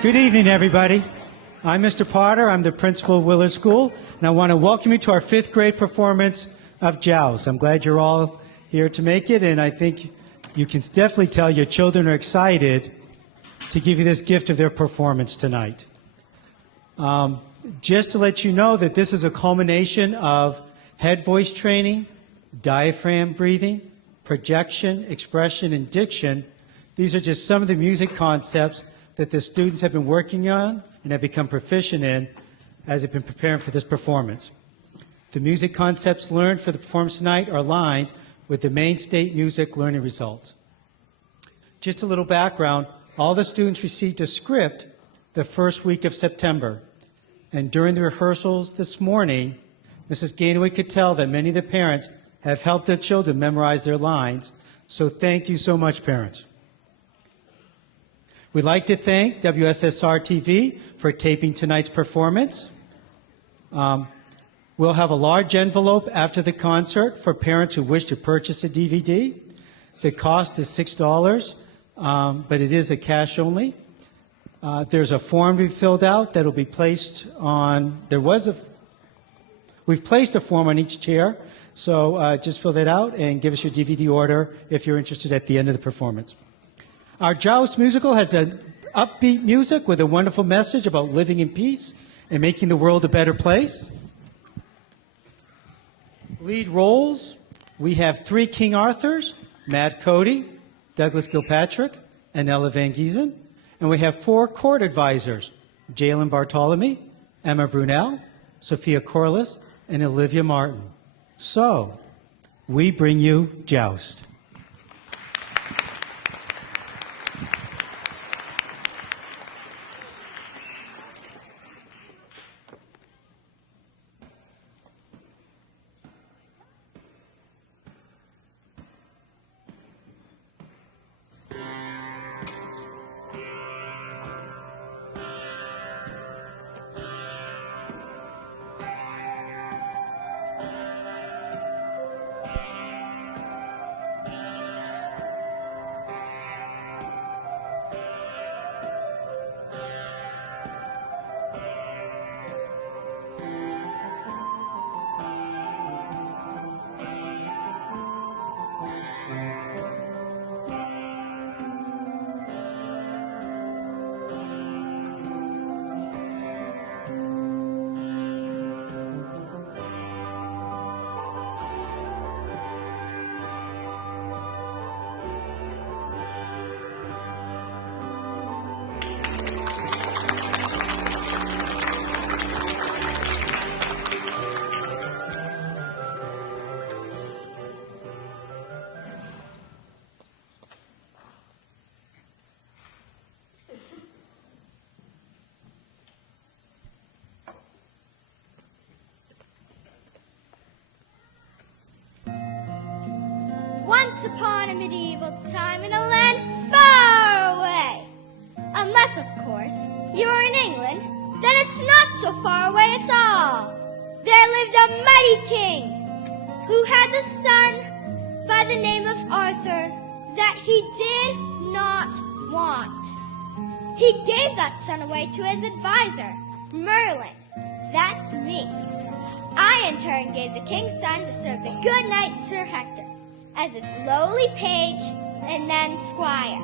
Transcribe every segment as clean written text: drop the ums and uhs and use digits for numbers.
Good evening, everybody. I'm Mr. Potter. I'm the principal of Willard School, and I want to welcome you to our 5th grade performance of Joust. I'm glad you're all here to make it, and I think you can definitely tell your children are excited to give you this gift of their performance tonight. Just to let you know that this is a culmination of head voice training, diaphragm breathing, projection, expression, and diction. These are just some of the music concepts that the students have been working on and have become proficient in as they've been preparing for this performance. The music concepts learned for the performance tonight are aligned with the main state music learning results. Just a little background, all the students received a script the first week of September. And during the rehearsals this morning, Mrs. Gainaway could tell that many of the parents have helped their children memorize their lines. So thank you so much, parents. We'd like to thank WSSR-TV for taping tonight's performance. We'll have a large envelope after the concert for parents who wish to purchase a DVD. The cost is $6, but it is a cash only. There's a form to be filled out that will be placed on, we've placed a form on each chair, so just fill that out and give us your DVD order if you're interested at the end of the performance. Our Joust musical has an upbeat music with a wonderful message about living in peace and making the world a better place. Lead roles, we have 3 King Arthurs, Matt Cody, Douglas Gilpatrick, and Ella Van Giesen. And we have 4 court advisors, Jalen Bartolome, Emma Brunel, Sophia Corliss, and Olivia Martin. So, we bring you Joust. Once upon a medieval time in a land far away. Unless, of course, you are in England, then it's not so far away at all. There lived a mighty king who had the son by the name of Arthur that he did not want. He gave that son away to his advisor, Merlin. That's me. I, in turn, gave the king's son to serve the good knight Sir Hector as his lowly page and then squire.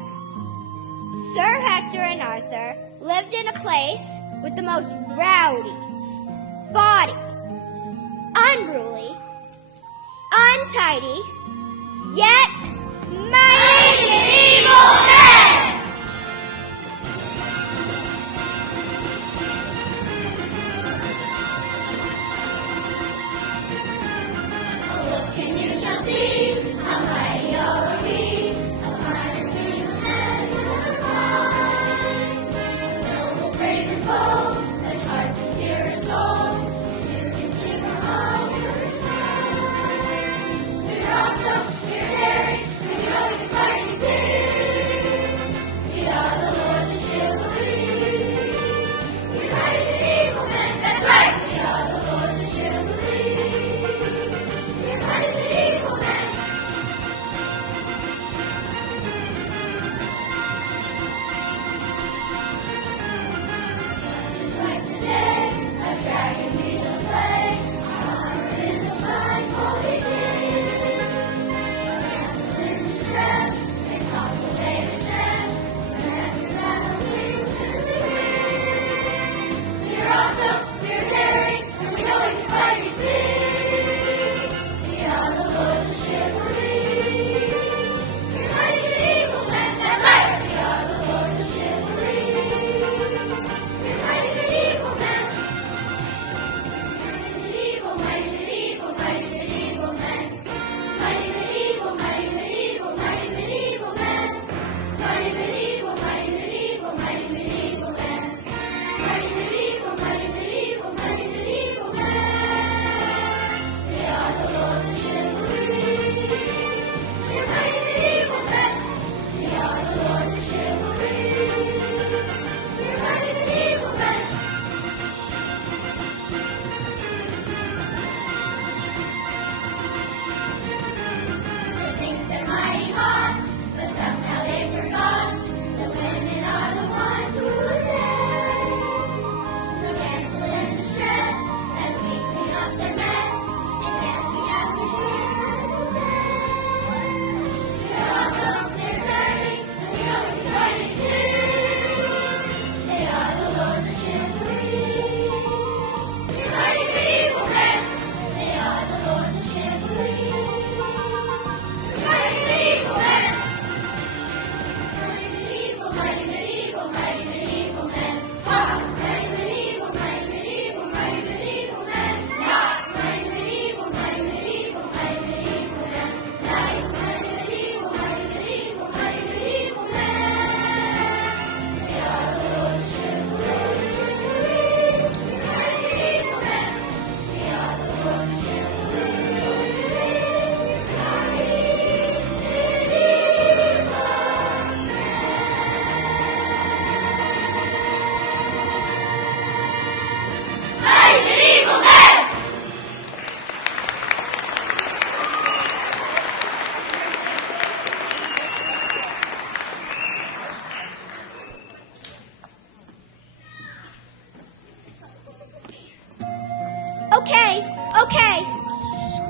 Sir Hector and Arthur lived in a place with the most rowdy, bawdy, unruly, untidy, yet mighty medieval men! Look and you shall see how mighty all are we, how mighty between the head and the heart. Noble, brave, and bold, that hearts as dear as gold, you can sing our hunger and pride. We're awesome, we're daring,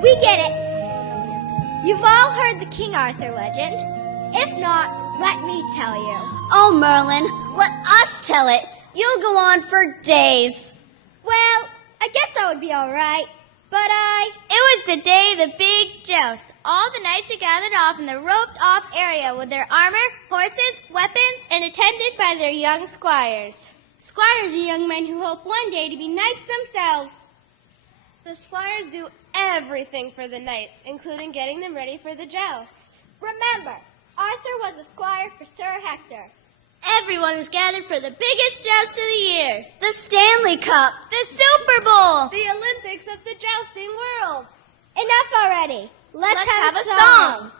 We get it. You've all heard the King Arthur legend. If not, let me tell you. Oh, Merlin, let us tell it. You'll go on for days. Well, I guess that would be all right. But It was the day of the big joust. All the knights are gathered off in the roped-off area with their armor, horses, weapons, and attended by their young squires. Squires are young men who hope one day to be knights themselves. The squires do everything for the knights, including getting them ready for the joust. Remember, Arthur was a squire for Sir Hector. Everyone is gathered for the biggest joust of the year. The Stanley Cup. The Super Bowl. The Olympics of the jousting world. Enough already. Let's have a song.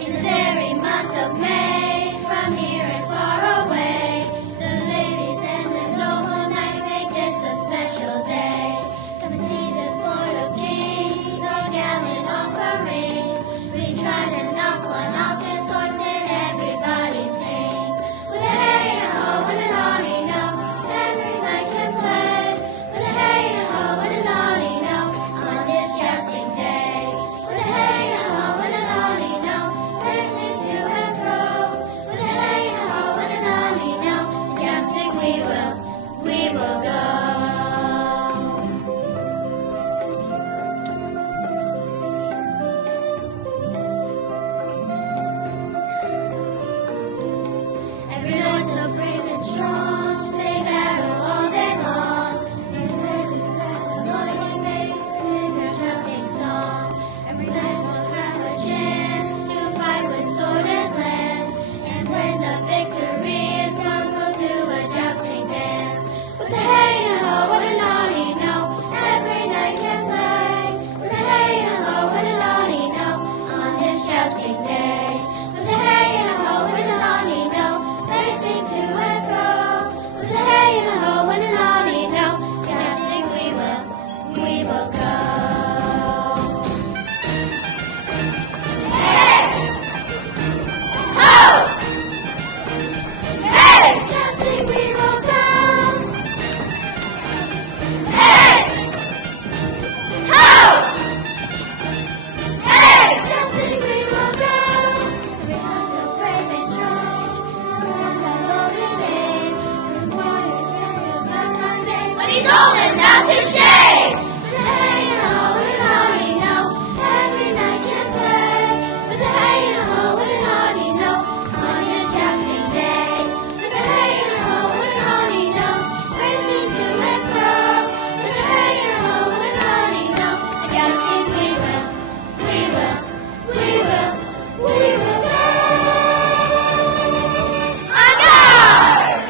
In the very month of May, from here and far away, the ladies and the noble knights make this a special day. Come and see the sport of kings, the gallant offerings. We try to knock one off his horse and everybody sings. With a hey and a ho and a naughty no, every knight can play. With a hey and a ho and a naughty no, on this jousting day. With a hey and a ho and a naughty no, racing to and fro. With a hey and a ho and a naughty no, jousting we will go. Every night so brave and strong, they battle all day long. And when the morning makes to sing their jousting song. Every night will have a chance to fight with sword and lance. And when the victory is won, we'll do a jousting dance. With a hey and a ho and a naughty no, every night can play. With a hey and a ho and a naughty no, on this jousting day. With a hey and a ho and a naughty no, racing to and fro. With a hey and a ho and a naughty no, jousting we will go. Hey! Ho! Hey! Jousting we will go. Hey! Ho! Hey! Jousting we will go. Every heart so brave and strong, no one alone in it. There's one who's in back on day, but he's old enough to shave. With a hey and a ho and a naughty no, every night can play. With a hey and a ho and a naughty no, on this jousting day. With a hey and a ho and a naughty no, racing to and fro. With a hey and a ho and a naughty no, a jousting we will go. On guard!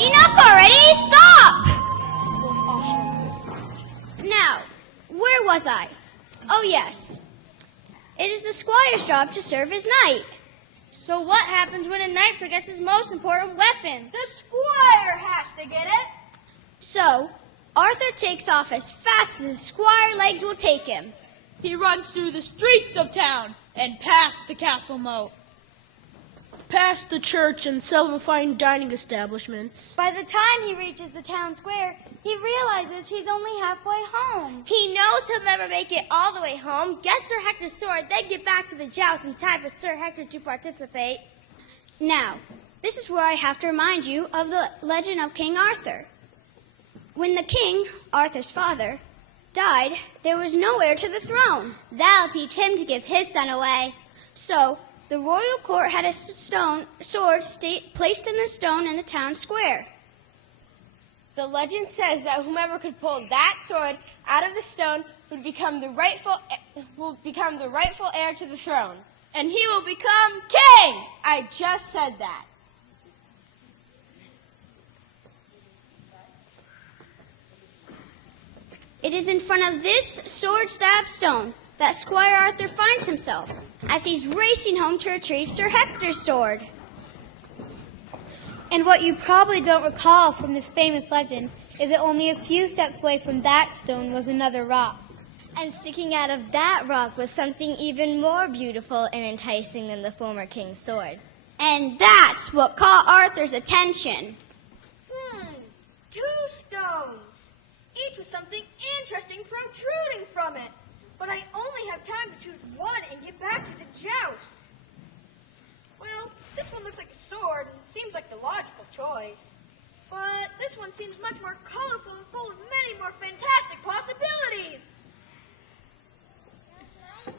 Enough already! Stop! Now, where was I? Oh, yes. It is the squire's job to serve his knight. So what happens when a knight forgets his most important weapon? The squire has to get it. So, Arthur takes off as fast as his squire legs will take him. He runs through the streets of town and past the castle moat. Past the church and several fine dining establishments. By the time he reaches the town square, he realizes he's only halfway home. He knows he'll never make it all the way home, get Sir Hector's sword, then get back to the joust in time for Sir Hector to participate. Now, this is where I have to remind you of the legend of King Arthur. When the king, Arthur's father, died, there was no heir to the throne. That'll teach him to give his son away. So, the royal court had a sword placed in the stone in the town square. The legend says that whomever could pull that sword out of the stone would become the rightful heir to the throne. And he will become King! I just said that. It is in front of this sword-stabbed stone that Squire Arthur finds himself as he's racing home to retrieve Sir Hector's sword. And what you probably don't recall from this famous legend is that only a few steps away from that stone was another rock. And sticking out of that rock was something even more beautiful and enticing than the former king's sword. And that's what caught Arthur's attention. 2 stones, each with something interesting protruding from it. But I only have time to choose one and get back to the joust. Well, this one looks like a sword and seems like the logical choice. But this one seems much more colorful and full of many more fantastic possibilities.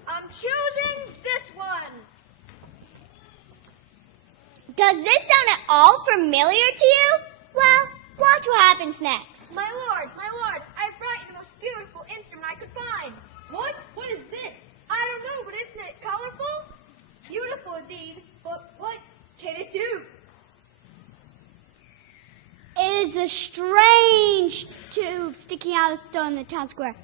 I'm choosing this one. Does this sound at all familiar to you? Well, watch what happens next. My lord, I've brought you the most beautiful instrument I could find. What? What is this? I don't know, but isn't it colorful? Beautiful indeed, but what can it do? It is a strange tube sticking out of the stone in the town square.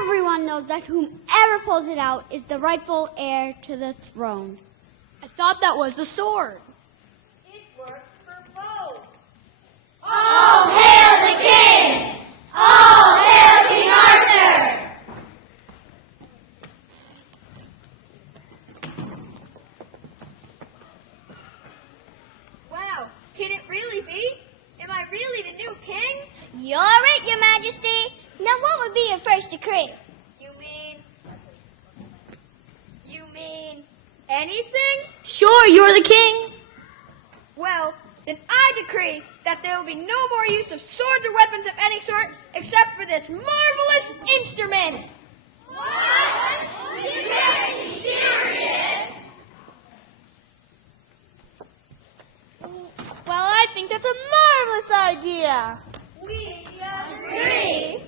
Everyone knows that whomever pulls it out is the rightful heir to the throne. I thought that was the sword. It works for both. All hail the king! All hail King Arthur! Wow, can it really be? Am I really the new king? You're it, Your Majesty. Now what would be your first decree? You mean anything? Sure, you're the king. Well, then I decree that there will be no more use of swords or weapons of any sort except for this marvelous instrument. What? You can't be serious! Well, I think that's a marvelous idea. We agree.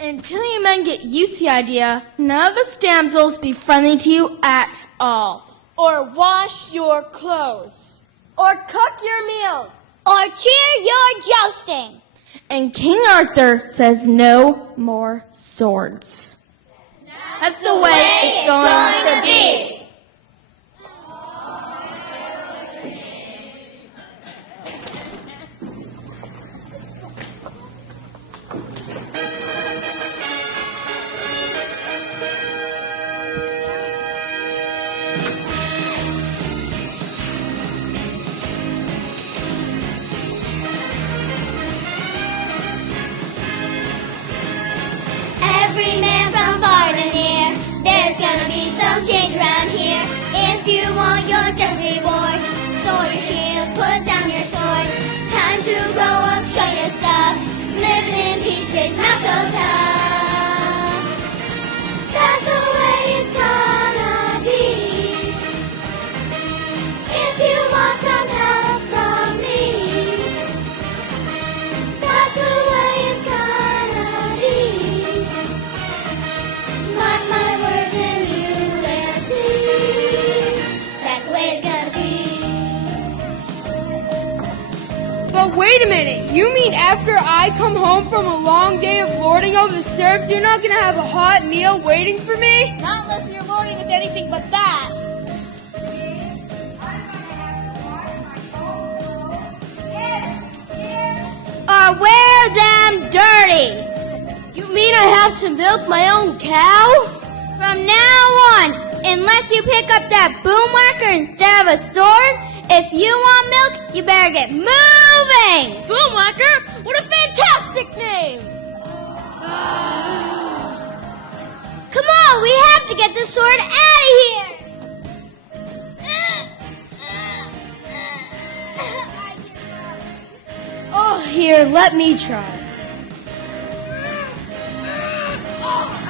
Until you men get used to the idea, none of us damsels be friendly to you at all. Or wash your clothes. Or cook your meals. Or cheer your jousting. And King Arthur says no more swords. That's the way it's going to be. Every man from far to near, there's gonna be some change around here. If you want your just rewards, soar your shields, put down your swords. Time to grow up, show your stuff. Living in peace is not so tough. That's the way it's gonna be. If you want some help from me, that's the way it's gonna be. Mark my words and you will see. That's the way it's gonna be. But wait a minute, you mean after I come home from a long day of lording over the serfs, you're not going to have a hot meal waiting for me? Not unless you're lording with anything but that. Or wear them dirty. You mean I have to milk my own cow? From now on, unless you pick up that boom marker instead of a sword, if you want milk, you better get moving. Boomwhacker? What a fantastic name! Come on, we have to get the sword out of here. Oh, here, let me try. Oh.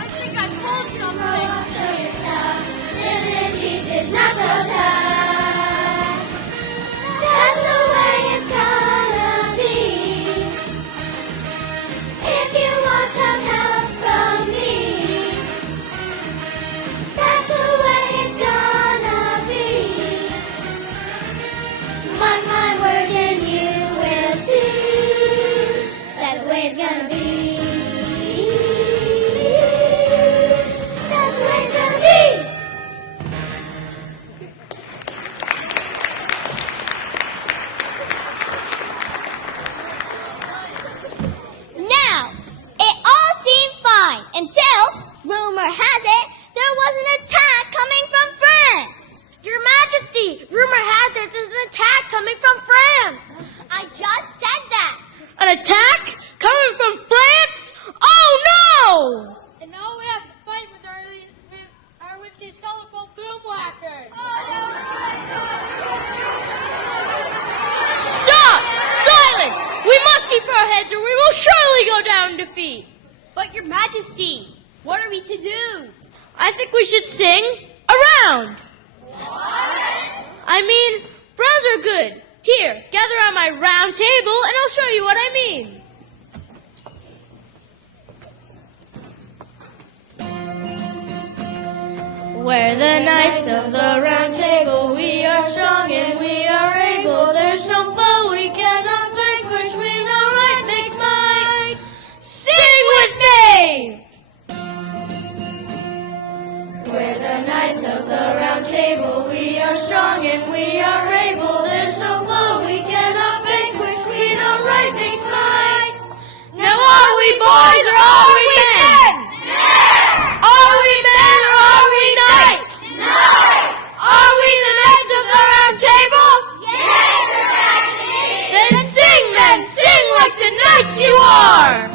keep our heads or we will surely go down in defeat. But your majesty, what are we to do? I think we should sing around. I mean, rounds are good. Here, gather around my round table and I'll show you what I mean. We're the knights of the round table. We are strong and we are able. There's no foe we cannot vanquish. We know right makes might. Sing with me! We're the knights of the round table. We are strong and we are able. There's no foe we cannot vanquish. We know right makes might. Now are we boys or are we men? Are we men or are we knights? Are we the knights of the round table? Yes, Your Majesty! Then sing like the knights you are!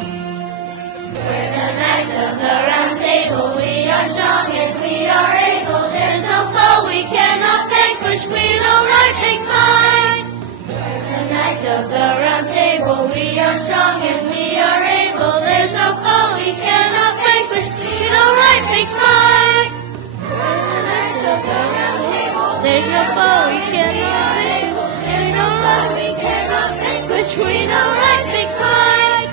We're the knights of the round table. We are strong and we are able. There's no foe we cannot vanquish. We know right makes might. We're the knights of the round table. We are strong and we are able. There's no foe we cannot vanquish. We know right makes might. We're the knights of the round table. There's no foe we cannot vanquish. There's no foe we cannot vanquish. We know right makes might.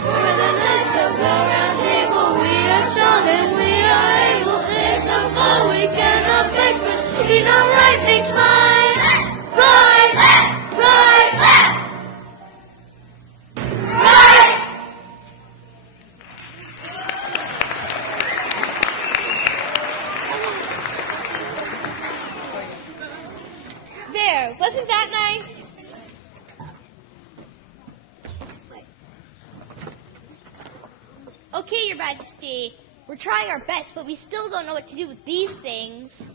We're the knights of the round table. We are strong and we are able. There's no foe we cannot vanquish. We know right makes might. Right, right, right. There, wasn't that nice? Okay, Your Majesty. We're trying our best, but we still don't know what to do with these things.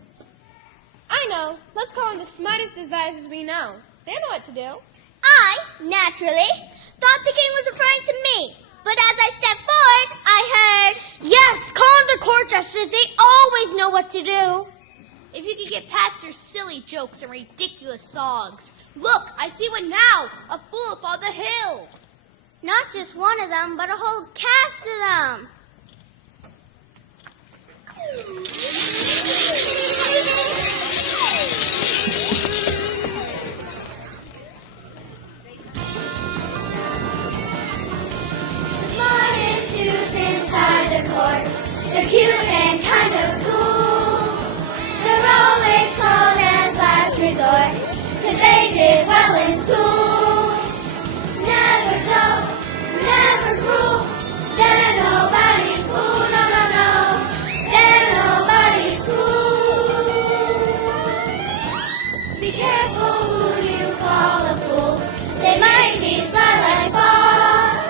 I know. Let's call in the smartest advisors we know. They know what to do. I, naturally, thought the king was referring to me. But as I stepped forward, I heard, Yes, call in the court jesters. They always know what to do. If you could get past your silly jokes and ridiculous songs. Look, I see one now. A fool up on the hill. not just one of them, but a whole cast of them. Smartest youths inside the court. They're cute and kind of cool. They're always called as last resort, 'cause they did well in school. Never dull, never cruel. They're nobody's fool, no, no, no. They're nobody's fool. Be careful who you call a fool. They might be sly like boss.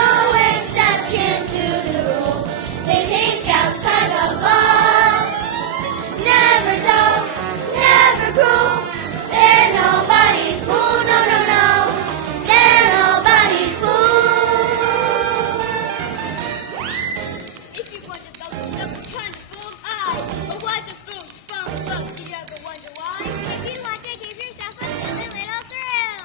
No exception to the rules. They think outside the box. Never dull, never cruel. They're nobody's fool, no, no, no. They're nobody's fools. If you wonder about some kind of fool, but why the fool's fun look, you ever wonder why? If you want to give yourself a silly little thrill.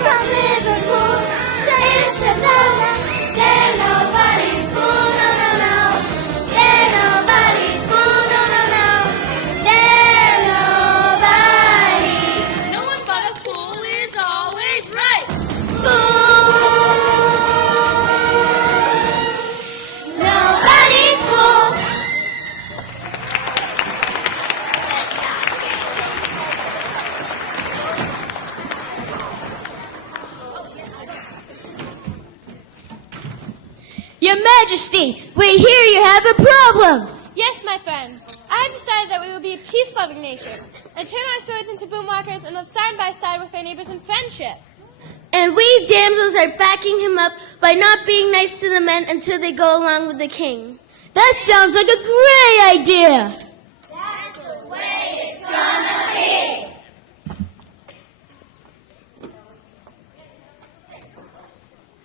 From Liverpool to Isabella, they're nobody's fool, no, no, no. They're nobody's fool, no, no, no. They're nobody's. No one but a fool is always right. Fools. Nobody's fool. Your Majesty, we hear you have a problem. Yes, my friends. I have decided that we will be a peace-loving nation and turn our swords into boom walkers and live side by side with our neighbors in friendship. And we damsels are backing him up by not being nice to the men until they go along with the king. That sounds like a great idea. That's the way it's gonna be.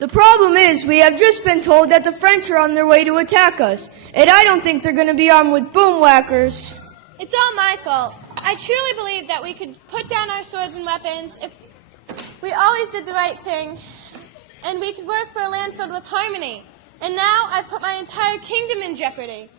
The problem is we have just been told that the French are on their way to attack us, and I don't think they're going to be armed with boom whackers. It's all my fault. I truly believe that we could put down our swords and weapons if we always did the right thing, and we could work for a land filled with harmony. And now I've put my entire kingdom in jeopardy.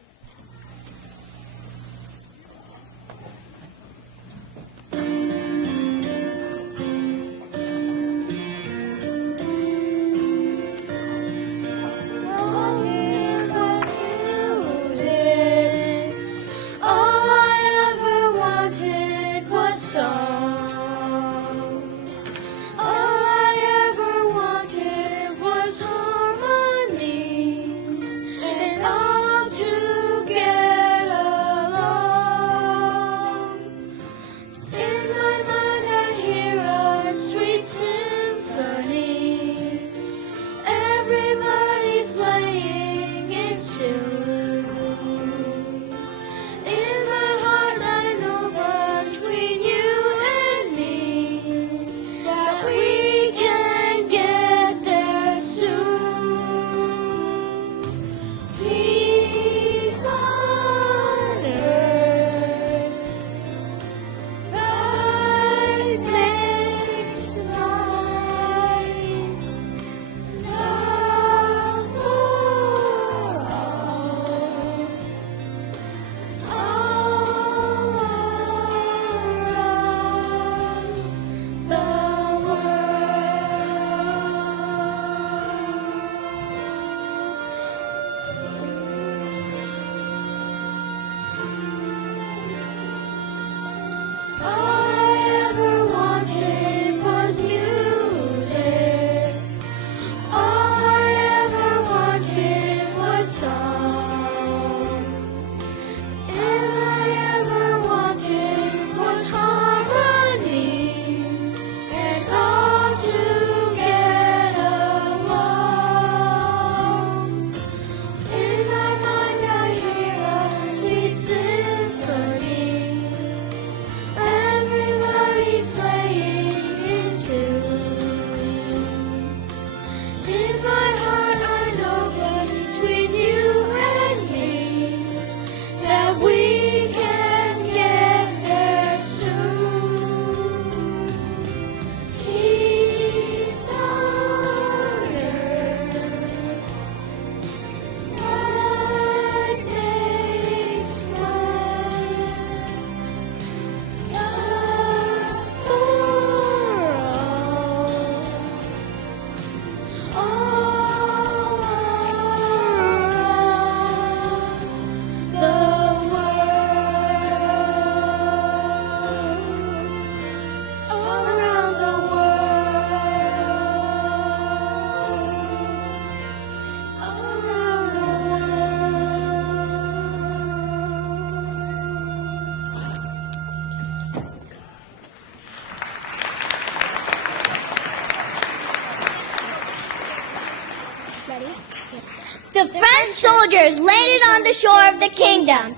The French soldiers landed on the shore of the kingdom.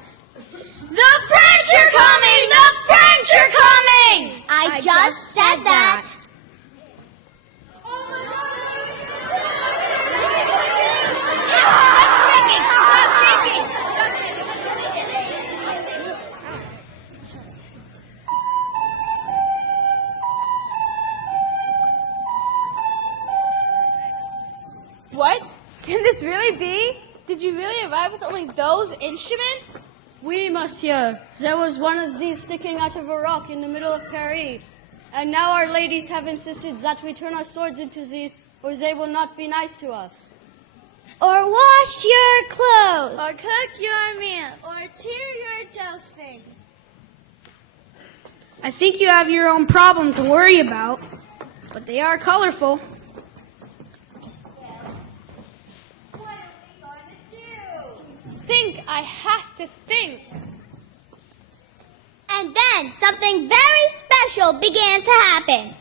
The French are coming! The French are coming! I just said that. What? Can this really be? Did you really arrive with only those instruments? Oui, monsieur. There was one of these sticking out of a rock in the middle of Paris. And now our ladies have insisted that we turn our swords into these, or they will not be nice to us. Or wash your clothes. Or cook your meals. Or tear your jousting. I think you have your own problem to worry about, but they are colorful. Think, I have to think. And then something very special began to happen.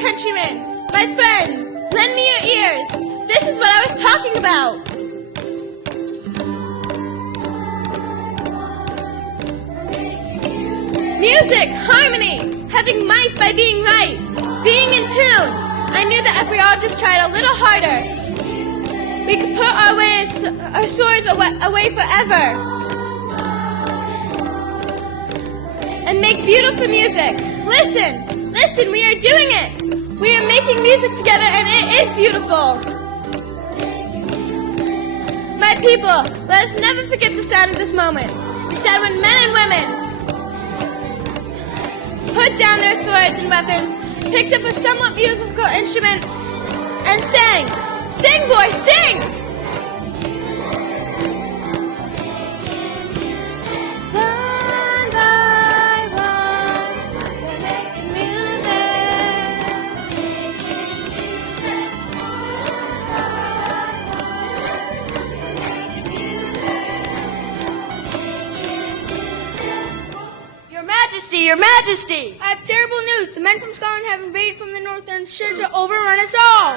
countrymen, my friends, lend me your ears. This is what I was talking about. Music, harmony, having might by being right, being in tune. I knew that if we all just tried a little harder, we could put our swords away forever and make beautiful music. Listen, listen, we are doing it. We are making music together and it is beautiful. My people, let us never forget the sound of this moment. The sound when men and women put down their swords and weapons, picked up a somewhat musical instrument, and sang. Sing, boys, sing! One by one, we're making music. Your Majesty, Your Majesty! I have terrible news. The men from Scotland have invaded from the north and are sure to overrun us all.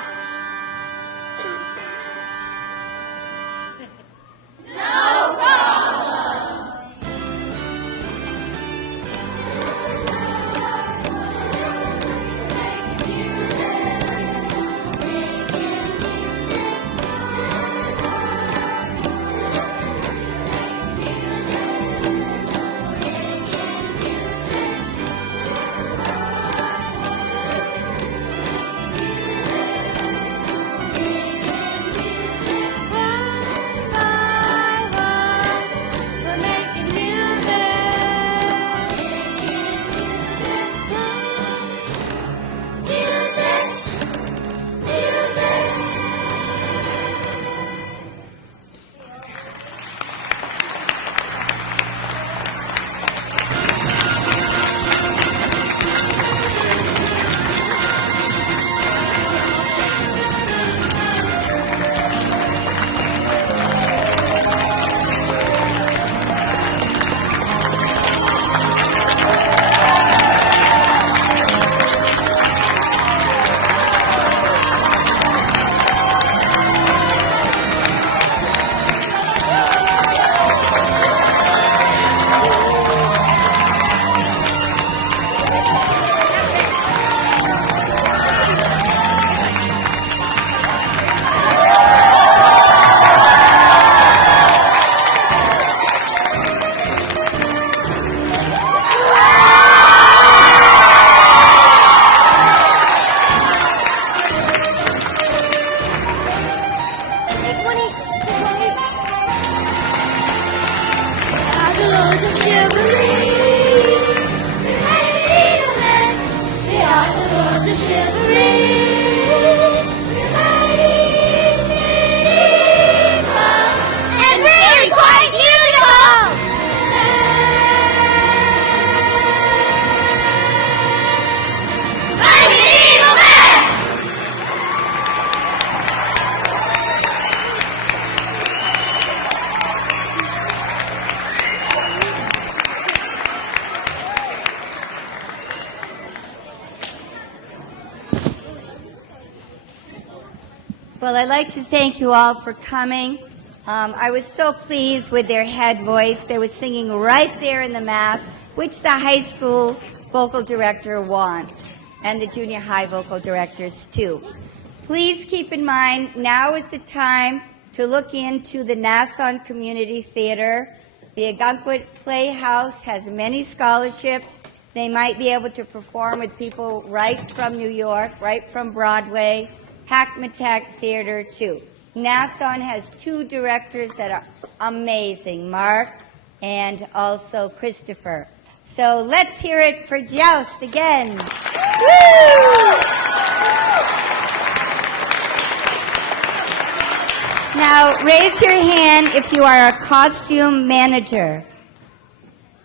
Well, I'd like to thank you all for coming. I was so pleased with their head voice. They were singing right there in the Mass, which the high school vocal director wants, and the junior high vocal directors too. Please keep in mind, now is the time to look into the Nassau Community Theater. The Agunquit Playhouse has many scholarships. They might be able to perform with people right from New York, right from Broadway. Hackmatack Theater, too. Nassau has two directors that are amazing, Mark and also Christopher. So let's hear it for Joust again. Woo! Now, raise your hand if you are a costume manager.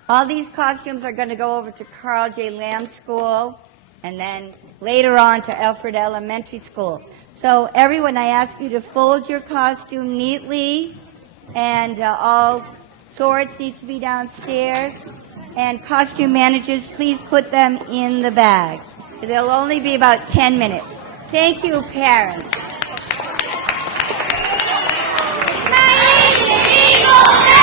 All these costumes are going to go over to Carl J. Lamb School and then later on to Alfred Elementary School. So everyone, I ask you to fold your costume neatly, and all swords need to be downstairs. And costume managers, please put them in the bag. There'll only be about 10 minutes. Thank you, parents. Eagle,